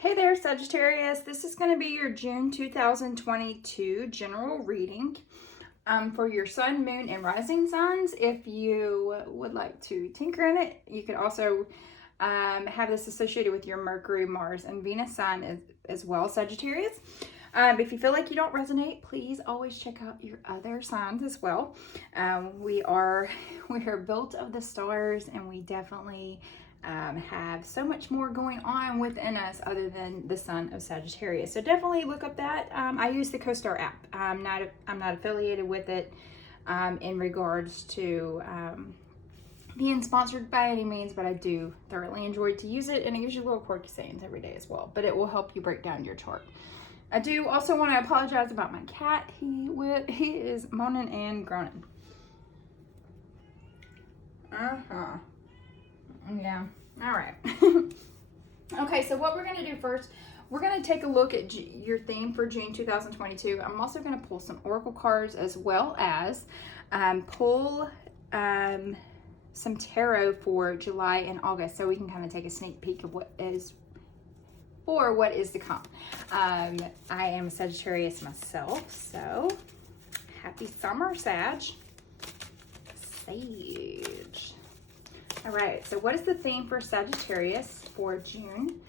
Hey there, Sagittarius. This is going to be your June 2022 general reading for your sun, moon, and rising signs. If you would like to tinker in it, you could also have this associated with your Mercury, Mars, and Venus sign as well, Sagittarius. If you feel like you don't resonate, please always check out your other signs as well. We are built of the stars, and we definitely have so much more going on within us other than the sun of Sagittarius. So definitely look up that. I use the CoStar app. I'm not affiliated with it in regards to being sponsored by any means, but I do thoroughly enjoy to use it, and it gives you little quirky sayings every day as well. But it will help you break down your chart. I do also want to apologize about my cat. He is moaning and groaning. Yeah. All right. Okay, so what we're going to do first, we're going to take a look at your theme for June 2022. I'm also going to pull some oracle cards as well as pull some tarot for July and August, so we can kind of take a sneak peek of what is to come. I am a Sagittarius myself, so happy summer, Sag. Sage. All right, so what is the theme for Sagittarius for June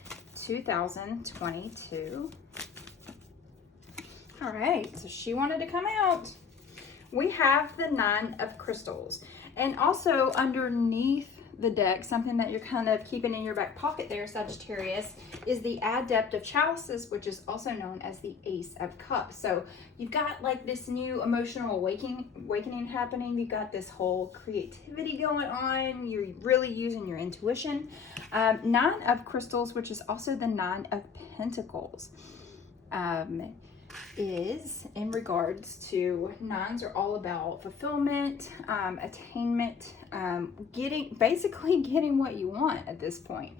2022? All right, so she wanted to come out. We have the Nine of Crystals, and also underneath the deck, something that you're kind of keeping in your back pocket there, Sagittarius, is the Adept of Chalices, which is also known as the Ace of Cups. So you've got like this new emotional awakening happening. You've got this whole creativity going on. You're really using your intuition. Nine of Crystals, which is also the Nine of Pentacles, is in regards to nines are all about fulfillment, attainment, basically getting what you want at this point.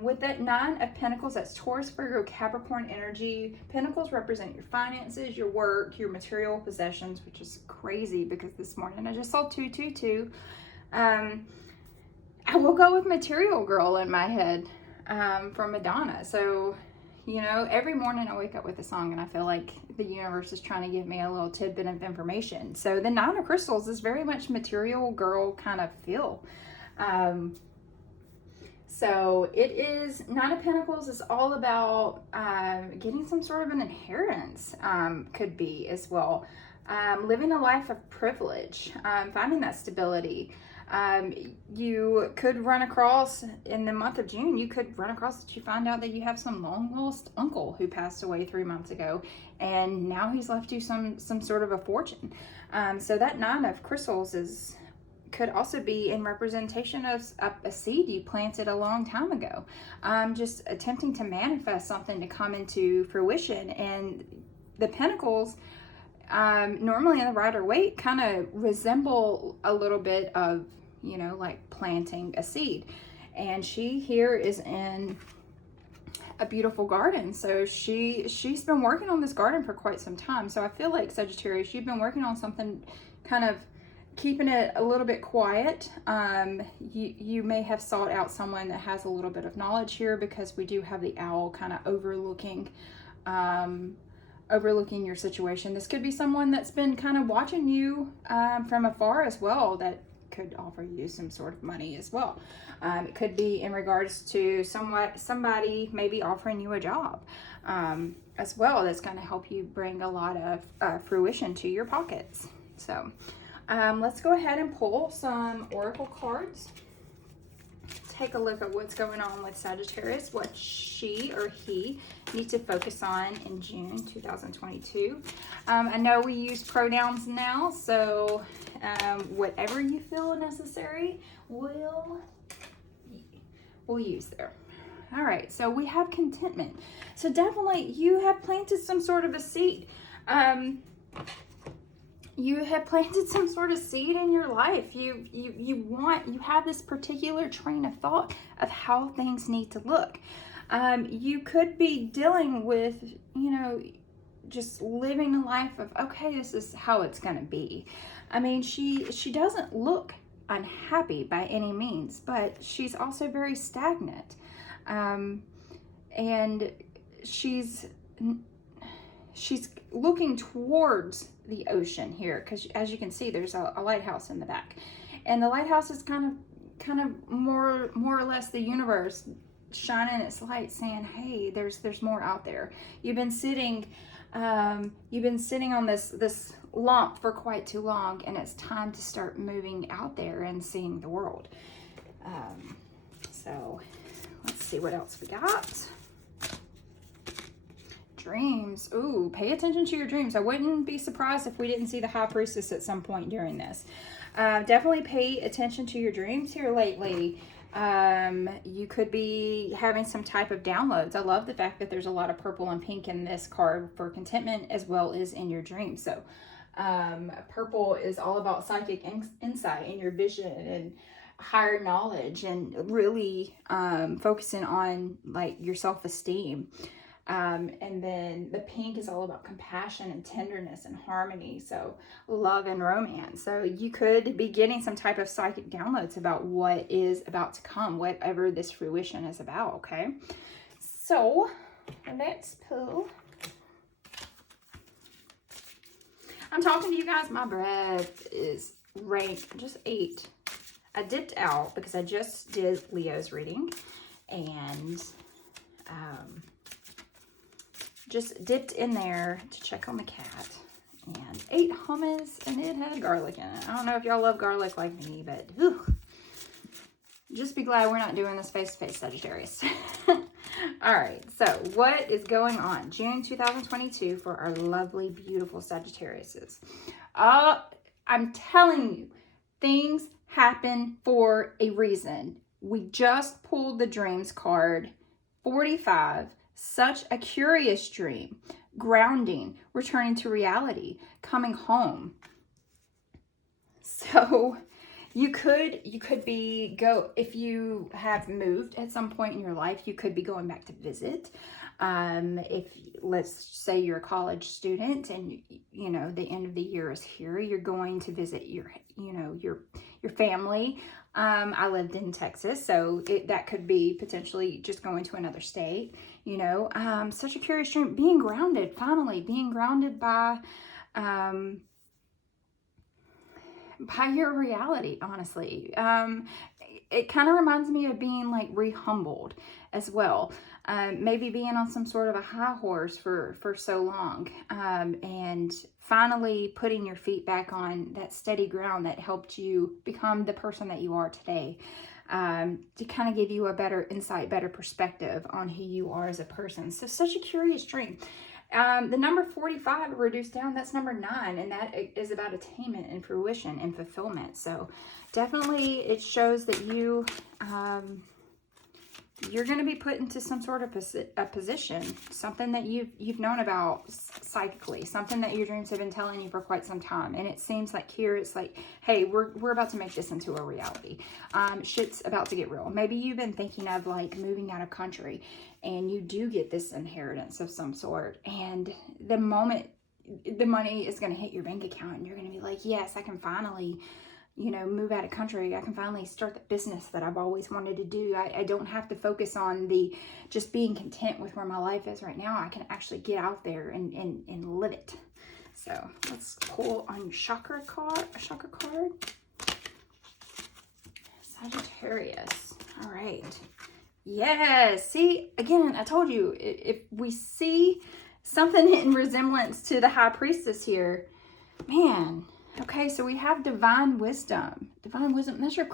With that Nine of Pentacles, that's Taurus, Virgo, Capricorn energy. Pentacles represent your finances, your work, your material possessions, which is crazy because this morning I just saw 222. I will go with Material Girl in my head from Madonna. So, you know, every morning I wake up with a song and I feel like the universe is trying to give me a little tidbit of information. So the Nine of Crystals is very much Material Girl kind of feel. So it is, Nine of Pentacles is all about getting some sort of an inheritance, could be as well. Living a life of privilege, finding that stability. You could run across, in the month of June, you could run across that you find out that you have some long lost uncle who passed away 3 months ago, and now he's left you some sort of a fortune. So that Nine of Crystals could also be in representation of a seed you planted a long time ago. Just attempting to manifest something to come into fruition. And the Pentacles, normally in the Rider Waite, kind of resemble a little bit of, you know, like planting a seed. And she here is in a beautiful garden. So she's been working on this garden for quite some time. So I feel like, Sagittarius, you've been working on something, kind of keeping it a little bit quiet. You may have sought out someone that has a little bit of knowledge here, because we do have the owl kind of overlooking your situation. This could be someone that's been kind of watching you from afar as well, that could offer you some sort of money as well. It could be in regards to somebody maybe offering you a job as well, that's going to help you bring a lot of fruition to your pockets. So let's go ahead and pull some oracle cards. Take a look at what's going on with Sagittarius, what she or he needs to focus on in June 2022. I know we use pronouns now, so whatever you feel necessary, we'll use there. All right, so we have Contentment. So definitely you have planted some sort of a seed. You have planted some sort of seed in your life. You have this particular train of thought of how things need to look. You could be dealing with, you know, just living a life of, okay, this is how it's going to be. I mean, she doesn't look unhappy by any means, but she's also very stagnant. and she's looking towards the ocean here, because as you can see, there's a lighthouse in the back, and the lighthouse is kind of more or less the universe shining its light, saying, hey, there's more out there. You've been sitting on this lump for quite too long, and it's time to start moving out there and seeing the world. So let's see what else we got. Dreams. Ooh, pay attention to your dreams. I wouldn't be surprised if we didn't see the High Priestess at some point during this. Definitely pay attention to your dreams here lately. You could be having some type of downloads. I love the fact that there's a lot of purple and pink in this card for contentment, as well as in your dreams. So purple is all about psychic insight and your vision and higher knowledge, and really focusing on like your self-esteem. And then the pink is all about compassion and tenderness and harmony, so love and romance. So you could be getting some type of psychic downloads about what is about to come, whatever this fruition is about. Okay, so let's pull. I'm talking to you guys, my breath is rank just 8. I dipped out because I just did Leo's reading, and just dipped in there to check on the cat, and ate hummus, and it had garlic in it. I don't know if y'all love garlic like me, but whew, just be glad we're not doing this face-to-face, Sagittarius. All right, so what is going on June 2022 for our lovely, beautiful Sagittariuses? I'm telling you, things happen for a reason. We just pulled the dreams card, 45. Such a curious dream, grounding, returning to reality, coming home. So you could be if you have moved at some point in your life, you could be going back to visit. If let's say you're a college student and you know the end of the year is here, you're going to visit your family. I lived in Texas, so that could be potentially just going to another state, you know. Such a curious dream, being grounded, finally being grounded by your reality, honestly. It kind of reminds me of being like re-humbled as well. Maybe being on some sort of a high horse for so long, and finally putting your feet back on that steady ground that helped you become the person that you are today, to kind of give you a better insight, better perspective on who you are as a person. So such a curious dream. The number 45 reduced down, that's number 9, and that is about attainment and fruition and fulfillment. So definitely it shows that you're going to be put into some sort of a position, something that you've known about psychically, something that your dreams have been telling you for quite some time. And it seems like here it's like, hey, we're about to make this into a reality. Shit's about to get real. Maybe you've been thinking of like moving out of country, and you do get this inheritance of some sort, and the moment the money is going to hit your bank account, and you're going to be like, yes, I can finally, you know, move out of country. I can finally start the business that I've always wanted to do. I don't have to focus on just being content with where my life is right now. I can actually get out there and live it. So let's pull on your chakra card. Sagittarius. All right. Yes. See, again, I told you, if we see something in resemblance to the High Priestess here, man. Okay, so we have divine wisdom. Divine wisdom, that's your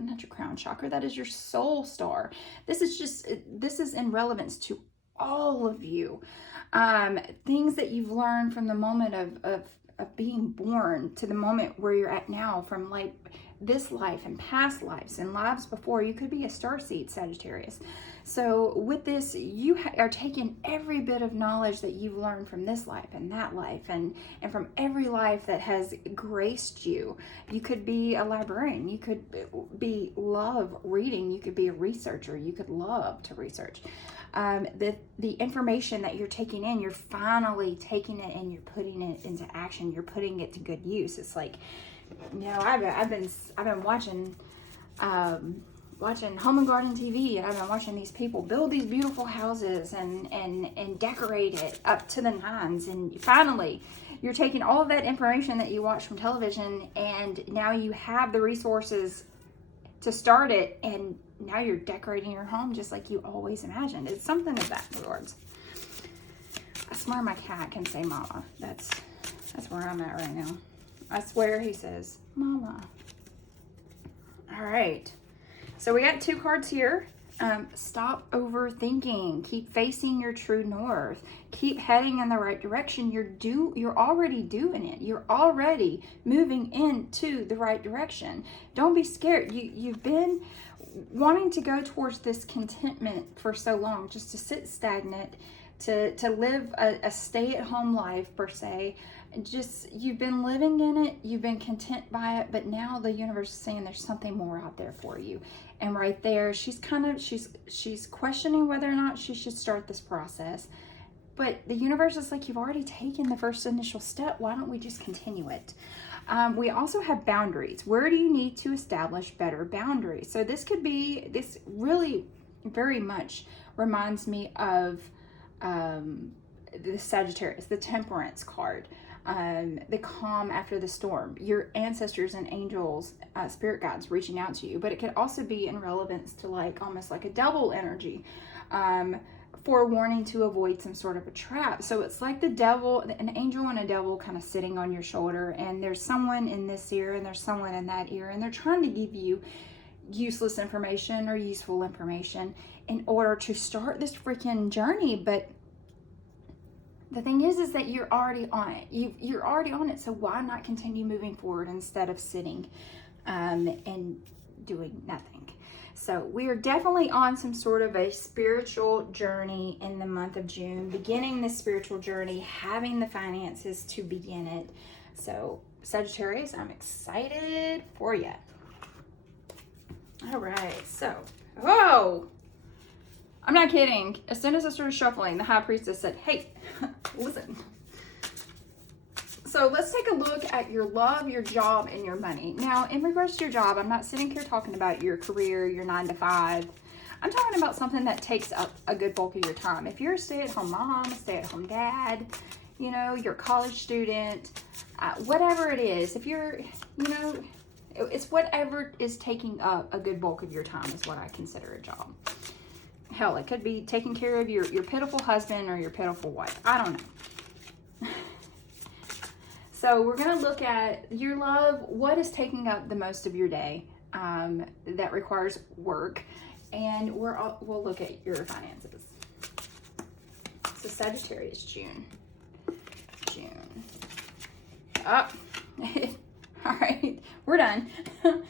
not your crown chakra, that is your soul star. This is in relevance to all of you. Things that you've learned from the moment of being born to the moment where you're at now, from like this life and past lives and lives before. You could be a starseed, Sagittarius. So with this, you are taking every bit of knowledge that you've learned from this life and that life, and from every life that has graced you. You could be a librarian. You could love reading. You could be a researcher. You could love to research. The information that you're taking in, you're finally taking it and you're putting it into action. You're putting it to good use. It's like, you know, I've been watching watching Home and Garden TV, and I've been watching these people build these beautiful houses and decorate it up to the nines. And finally, you're taking all of that information that you watch from television, and now you have the resources to start it, and now you're decorating your home just like you always imagined. It's something of that regards. I swear my cat can say mama. That's where I'm at right now. I swear he says mama. All right. So we got 2 cards here. Stop overthinking. Keep facing your true north. Keep heading in the right direction. You're already doing it. You're already moving into the right direction. Don't be scared. You've been wanting to go towards this contentment for so long, just to sit stagnant, to live a stay-at-home life per se. Just, you've been living in it, you've been content by it, but now the universe is saying there's something more out there for you. And right there, she's questioning whether or not she should start this process. But the universe is like, you've already taken the first initial step. Why don't we just continue it? We also have boundaries. Where do you need to establish better boundaries? So this really very much reminds me of the Sagittarius, the Temperance card. The calm after the storm, your ancestors and angels, spirit guides reaching out to you. But it could also be in relevance to like almost like a double energy, forewarning to avoid some sort of a trap. So it's like the devil, an angel and a devil kind of sitting on your shoulder, and there's someone in this ear and there's someone in that ear, and they're trying to give you useless information or useful information in order to start this freaking journey. But the thing is that you're already on it. You're already on it. So why not continue moving forward instead of sitting and doing nothing? So we are definitely on some sort of a spiritual journey in the month of June, beginning this spiritual journey, having the finances to begin it. So Sagittarius, I'm excited for you. All right. So, whoa. I'm not kidding. As soon as I started shuffling, the High Priestess said, hey, listen. So let's take a look at your love, your job, and your money. Now, in regards to your job, I'm not sitting here talking about your career, your 9 to 5. I'm talking about something that takes up a good bulk of your time. If you're a stay-at-home mom, a stay-at-home dad, you're a college student, whatever it is, if you're, it's whatever is taking up a good bulk of your time is what I consider a job. Hell, it could be taking care of your pitiful husband or your pitiful wife. I don't know. So we're going to look at your love. What is taking up the most of your day that requires work? And we'll look at your finances. So Sagittarius, June. All right, we're done. All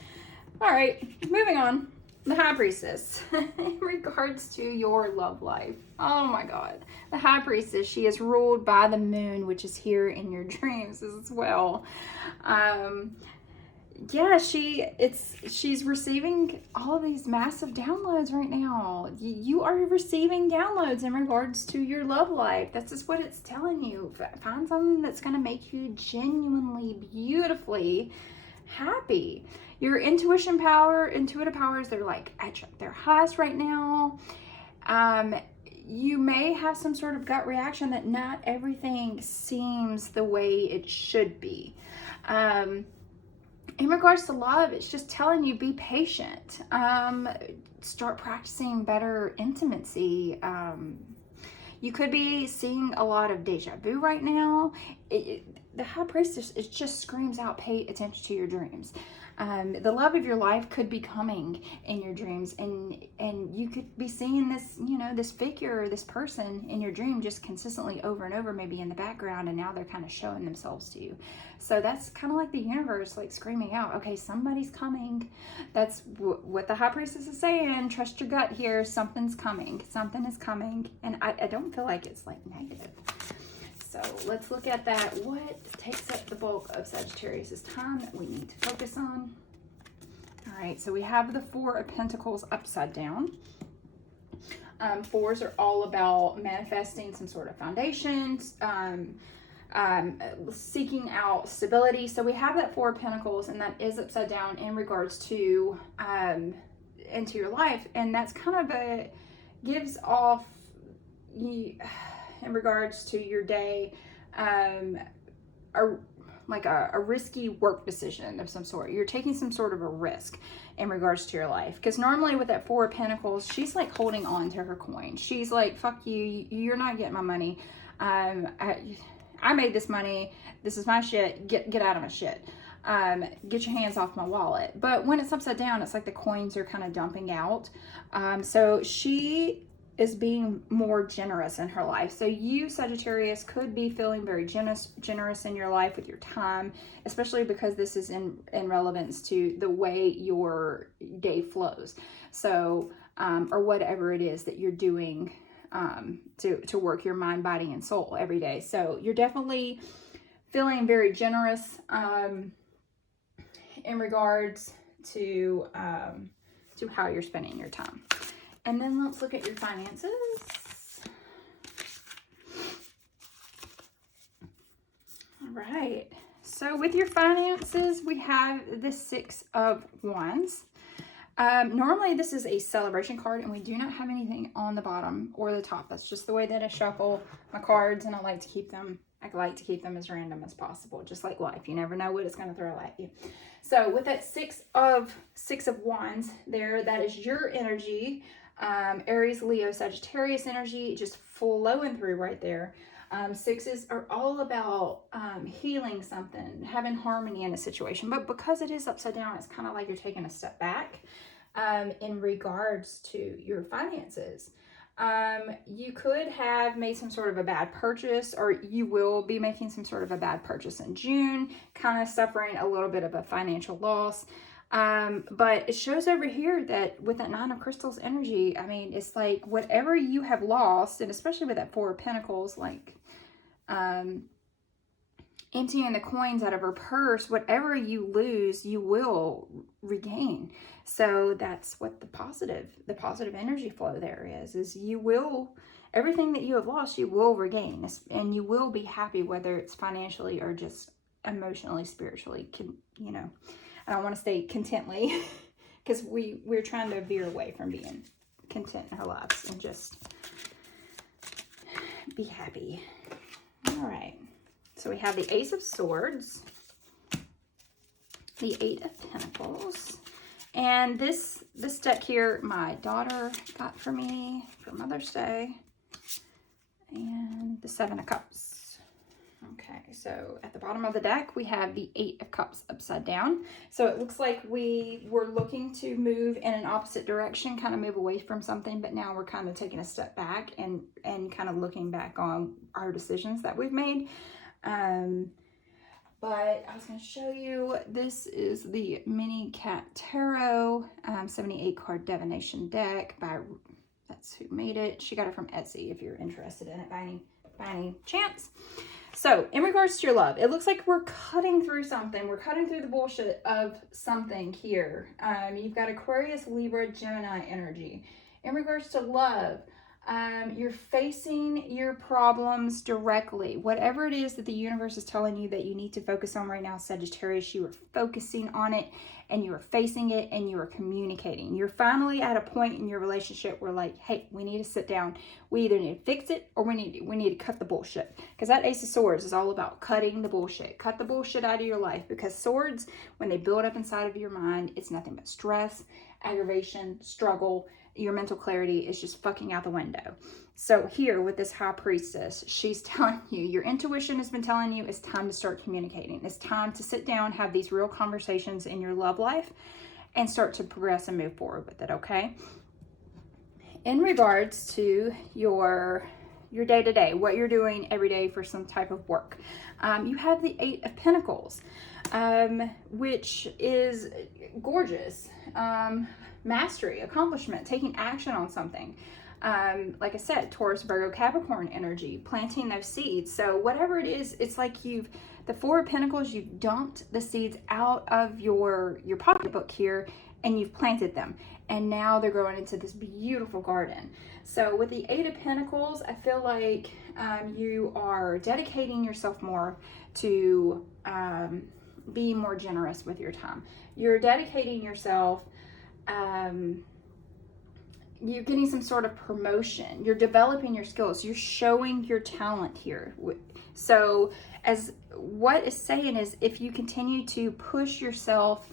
right, moving on. The High Priestess, in regards to your love life. Oh my God. The High Priestess, she is ruled by the moon, which is here in your dreams as well. Yeah, she's receiving all of these massive downloads right now. You are receiving downloads in regards to your love life. That's just what it's telling you. Find something that's going to make you genuinely, beautifully happy. Your intuitive powers, they're like at their highest right now. You may have some sort of gut reaction that not everything seems the way it should be. In regards to love, it's just telling you, be patient. Start practicing better intimacy. You could be seeing a lot of deja vu right now. The High Priestess, it just screams out, pay attention to your dreams. The love of your life could be coming in your dreams, and you could be seeing this, this figure or this person in your dream just consistently over and over, maybe in the background, and now they're kind of showing themselves to you. So that's kind of like the universe, like screaming out, okay, somebody's coming. That's what the High Priestess is saying. Trust your gut here. Something's coming. Something is coming. And I don't feel like it's like negative. So let's look at that. What takes up the bulk of Sagittarius' time that we need to focus on? All right, so we have the Four of Pentacles upside down. Fours are all about manifesting some sort of foundations, seeking out stability. So we have that Four of Pentacles, and that is upside down in regards to into your life, and that's kind of gives off in regards to your day, a risky work decision of some sort. You're taking some sort of a risk in regards to your life, because normally with that Four of Pentacles, she's like holding on to her coin. She's like, fuck you, you're not getting my money. I made this money, this is my shit, get out of my shit. Get your hands off my wallet. But when it's upside down, it's like the coins are kind of dumping out. So she is being more generous in her life. So you, Sagittarius, could be feeling very generous in your life with your time, especially because this is in relevance to the way your day flows. So, or whatever it is that you're doing to work your mind, body, and soul every day. So you're definitely feeling very generous in regards to how you're spending your time. And then let's look at your finances. All right. So with your finances, we have the Six of Wands. Normally this is a celebration card, and we do not have anything on the bottom or the top. That's just the way that I shuffle my cards, and I like to keep them as random as possible, just like life. You never know what it's going to throw at you. So with that Six of Wands there, that is your energy. Aries, Leo, Sagittarius energy just flowing through right there. Sixes are all about healing something, having harmony in a situation. But because it is upside down, it's kind of like you're taking a step back in regards to your finances. You could have made some sort of a bad purchase, or you will be making some sort of a bad purchase in June, kind of suffering a little bit of a financial loss. But it shows over here that with that Nine of Crystals energy, I mean, it's like whatever you have lost, and especially with that Four of Pentacles, like emptying the coins out of her purse, whatever you lose, you will regain. So that's what the positive energy flow there is you will, everything that you have lost, you will regain, and you will be happy, whether it's financially or just emotionally, spiritually, you know. I don't want to say contently, because we're trying to veer away from being content in our lives and just be happy. All right. So we have the Ace of Swords, the Eight of Pentacles, and this deck here, my daughter got for me for Mother's Day, and the Seven of Cups. Okay, so at the bottom of the deck, we have the Eight of Cups upside down. So it looks like we were looking to move in an opposite direction, kind of move away from something, but now we're kind of taking a step back and kind of looking back on our decisions that we've made. But I was going to show you, this is the Mini Cat Tarot 78 card divination deck that's who made it. She got it from Etsy if you're interested in it by any chance. So in regards to your love, it looks like we're cutting through something. We're cutting through the bullshit of something here. You've got Aquarius, Libra, Gemini energy. In regards to love, you're facing your problems directly. Whatever it is that the universe is telling you that you need to focus on right now, Sagittarius, you are focusing on it, and you are facing it, and you are communicating. You're finally at a point in your relationship where, like, hey, we need to sit down. We either need to fix it, or we need to cut the bullshit. Because that Ace of Swords is all about cutting the bullshit. Cut the bullshit out of your life. Because swords, when they build up inside of your mind, it's nothing but stress, aggravation, struggle. Your mental clarity is just fucking out the window. So here with this High Priestess, she's telling you, your intuition has been telling you it's time to start communicating. It's time to sit down, have these real conversations in your love life, and start to progress and move forward with it, okay? In regards to your day-to-day, what you're doing every day for some type of work, you have the Eight of Pentacles, which is gorgeous. Mastery, accomplishment, taking action on something. Like I said, Taurus, Virgo, Capricorn energy, planting those seeds. So whatever it is, it's like the Four of Pentacles, you've dumped the seeds out of your pocketbook here, and you've planted them. And now they're growing into this beautiful garden. So with the Eight of Pentacles, I feel like you are dedicating yourself more to be more generous with your time. You're dedicating yourself you're getting some sort of promotion. You're developing your skills. You're showing your talent here. So as what is saying is, if you continue to push yourself,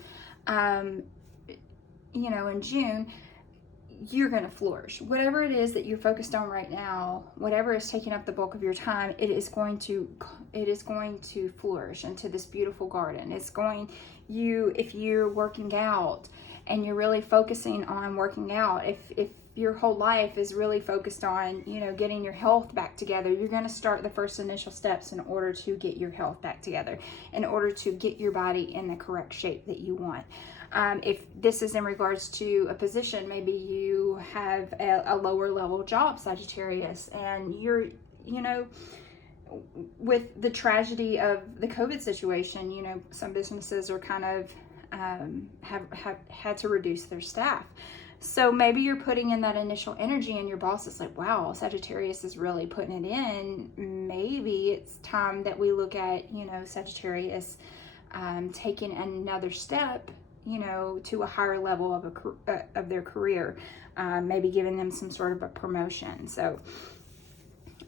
you know, in June, you're going to flourish. Whatever it is that you're focused on right now, whatever is taking up the bulk of your time, it is going to flourish into this beautiful garden. It's going, if you're working out and you're really focusing on working out, if your whole life is really focused on, you know, getting your health back together, you're going to start the first initial steps in order to get your health back together, in order to get your body in the correct shape that you want. If this is in regards to a position, maybe you have a lower level job, Sagittarius, and you're, you know, with the tragedy of the COVID situation, you know, some businesses are kind of have had to reduce their staff. So maybe you're putting in that initial energy and your boss is like, wow, Sagittarius is really putting it in. Maybe it's time that we look at, you know, Sagittarius taking another step, you know, to a higher level of their career, maybe giving them some sort of a promotion. So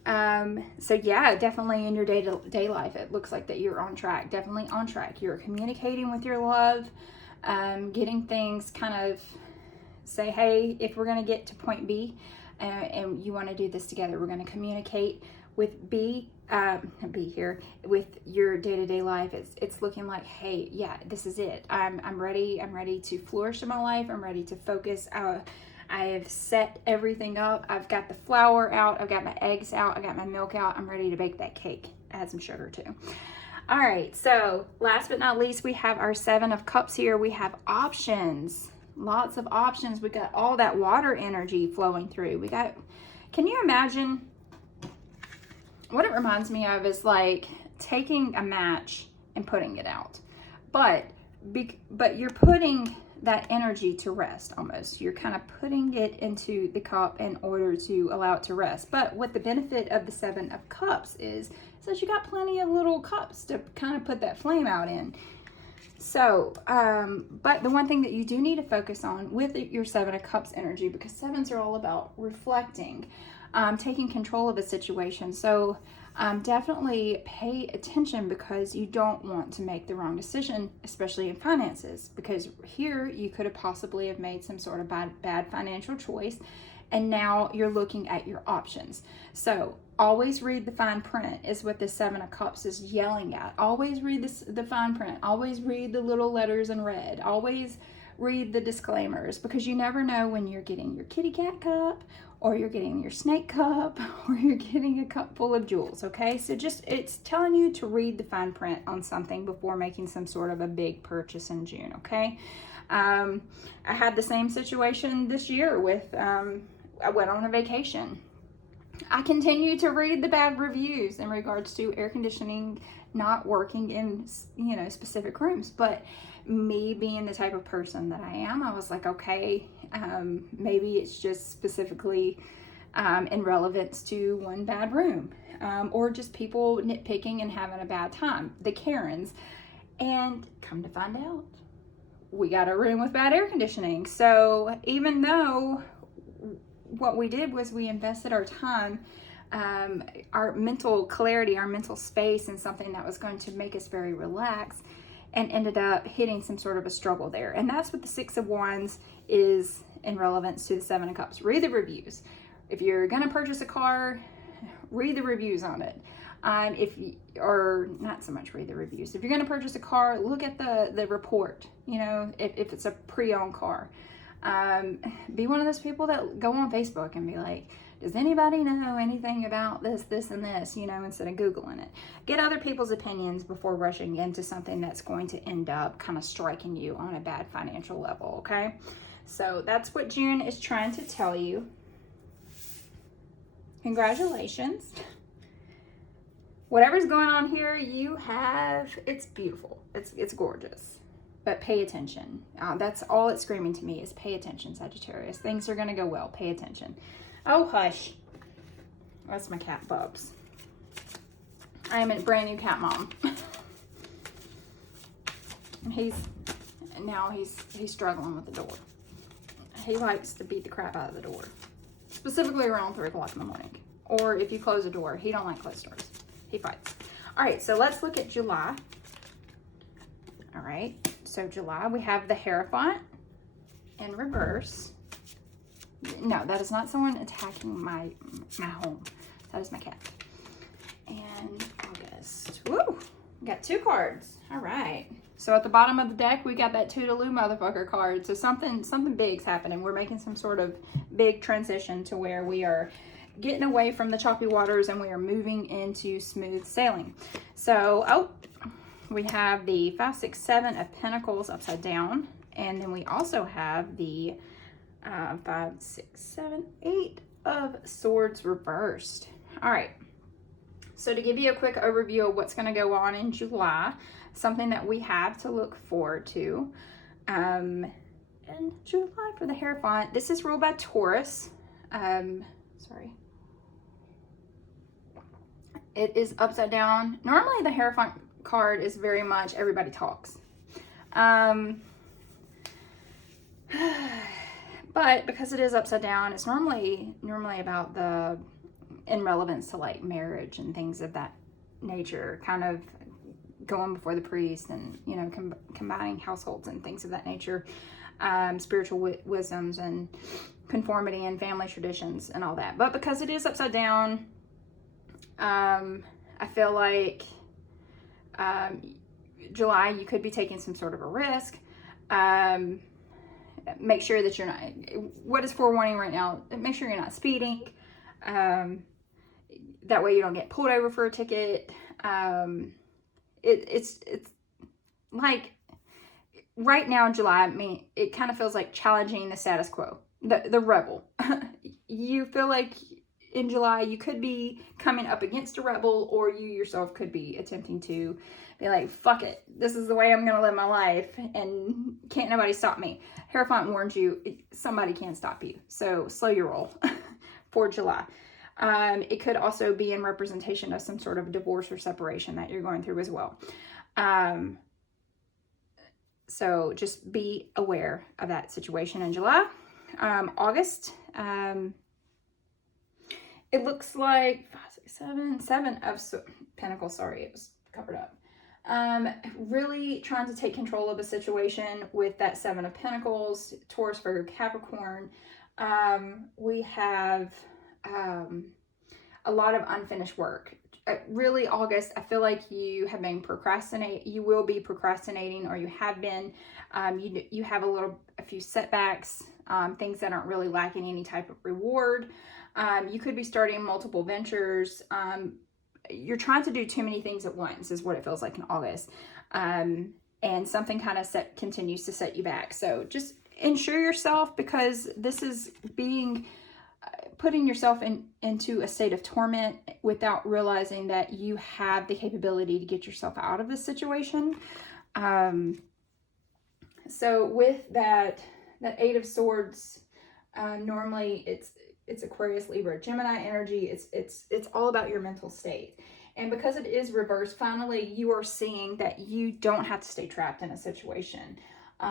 yeah, definitely in your day-to-day life, it looks like that you're on track, definitely on track. You're communicating with your love, getting things kind of say, hey, if we're going to get to point B and you want to do this together, we're going to communicate with B here with your day-to-day life. It's looking like, hey, yeah, this is it. I'm ready to flourish in my life. I'm ready to focus. I have set everything up. I've got the flour out. I've got my eggs out. I got my milk out. I'm ready to bake that cake. Add some sugar too. All right. So last but not least, we have our 7 of Cups here. We have options. Lots of options. We got all that water energy flowing through. Can you imagine? What it reminds me of is like taking a match and putting it out. But you're putting that energy to rest almost. You're kind of putting it into the cup in order to allow it to rest. But what the benefit of the 7 of Cups is that you got plenty of little cups to kind of put that flame out in. So, but the one thing that you do need to focus on with your 7 of Cups energy, because 7s are all about reflecting, taking control of a situation. So definitely pay attention, because you don't want to make the wrong decision, especially in finances, because here you could have possibly have made some sort of bad financial choice, and now you're looking at your options. So always read the fine print is what the 7 of Cups is yelling at. Always read the fine print. Always read the little letters in red. Always read the disclaimers, because you never know when you're getting your kitty cat cup, or you're getting your snake cup, or you're getting a cup full of jewels, okay? So it's telling you to read the fine print on something before making some sort of a big purchase in June, okay? I had the same situation this year with, I went on a vacation. I continue to read the bad reviews in regards to air conditioning not working in, you know, specific rooms. But me being the type of person that I am, I was like, okay, maybe it's just specifically in relevance to one bad room, or just people nitpicking and having a bad time, the Karens. And come to find out, we got a room with bad air conditioning. So even though what we did was we invested our time, our mental clarity, our mental space in something that was going to make us very relaxed, and ended up hitting some sort of a struggle there. And that's what the 6 of Wands is in relevance to the 7 of Cups. Read the reviews. If you're going to purchase a car, read the reviews on it. Or not so much read the reviews. If you're going to purchase a car, look at the report, you know, if it's a pre-owned car. Be one of those people that go on Facebook and be like, does anybody know anything about this, and this, you know, instead of Googling it. Get other people's opinions before rushing into something that's going to end up kind of striking you on a bad financial level, okay? So that's what June is trying to tell you. Congratulations. Whatever's going on here, it's beautiful. It's gorgeous. But pay attention. That's all it's screaming to me is pay attention, Sagittarius. Things are going to go well. Pay attention. Oh, hush. That's my cat, Bubs. I am a brand new cat mom. He's struggling with the door. he likes to beat the crap out of the door, specifically around 3 o'clock in the morning. Or if you close a door, he don't like closed doors. He fights. All right, so let's look at July. All right, so July, we have the Hierophant in reverse. No, that is not someone attacking my home. That is my cat. And August. Woo! We got 2 cards. All right. So at the bottom of the deck, we got that Toodaloo motherfucker card. So something big's happening. We're making some sort of big transition to where we are getting away from the choppy waters and we are moving into smooth sailing. So, we have the 5, 6, 7 of Pentacles upside down. And then we also have the 5, 6, 7, 8 of Swords reversed. All right. So to give you a quick overview of what's going to go on in July, something that we have to look forward to in July for the Hierophant. This is ruled by Taurus. Sorry. It is upside down. Normally the Hierophant card is very much everybody talks. But because it is upside down, it's normally about the in relevance to like marriage and things of that nature, kind of going before the priest and, you know, combining households and things of that nature, spiritual wisdoms and conformity and family traditions and all that. But because it is upside down, I feel like July, you could be taking some sort of a risk. Make sure that you're not, what is forewarning right now, make sure you're not speeding. That way you don't get pulled over for a ticket. It's like right now in July, I mean, it kind of feels like challenging the status quo, the rebel. You feel like in July you could be coming up against a rebel, or you yourself could be attempting to be like, fuck it, this is the way I'm gonna live my life and can't nobody stop me. Hierophant warns you, somebody can stop you, so slow your roll for July. It could also be in representation of some sort of divorce or separation that you're going through as well. So just be aware of that situation in July. August, it looks like 5, 6, 7 of Pentacles. Sorry, it was covered up. Really trying to take control of a situation with that 7 of Pentacles, Taurus, Virgo, Capricorn. We have a lot of unfinished work. Really, August, I feel like you have been you will be procrastinating, or you have been. You have a few setbacks, things that aren't really lacking any type of reward. You could be starting multiple ventures. You're trying to do too many things at once is what it feels like in August. And something kind of continues to set you back. So just ensure yourself, because this is putting yourself into a state of torment without realizing that you have the capability to get yourself out of this situation. So with that 8 of Swords, normally it's Aquarius, Libra, Gemini energy. It's all about your mental state. And because it is reversed, finally you are seeing that you don't have to stay trapped in a situation.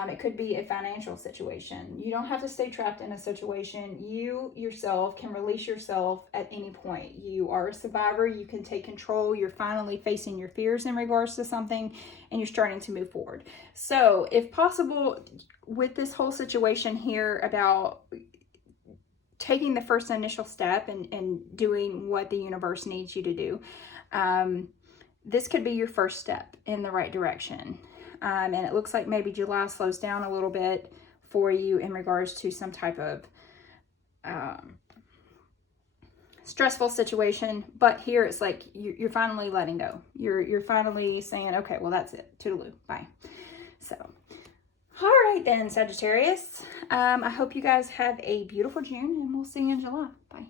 It could be a financial situation. You don't have to stay trapped in a situation. You yourself can release yourself at any point. You are a survivor. You can take control. You're finally facing your fears in regards to something, and you're starting to move forward. So if possible, with this whole situation here about taking the first initial step and doing what the universe needs you to do, this could be your first step in the right direction. And it looks like maybe July slows down a little bit for you in regards to some type of stressful situation. But here it's like you're finally letting go. You're finally saying, okay, well, that's it. Toodaloo. Bye. So, all right then, Sagittarius. I hope you guys have a beautiful June, and we'll see you in July. Bye.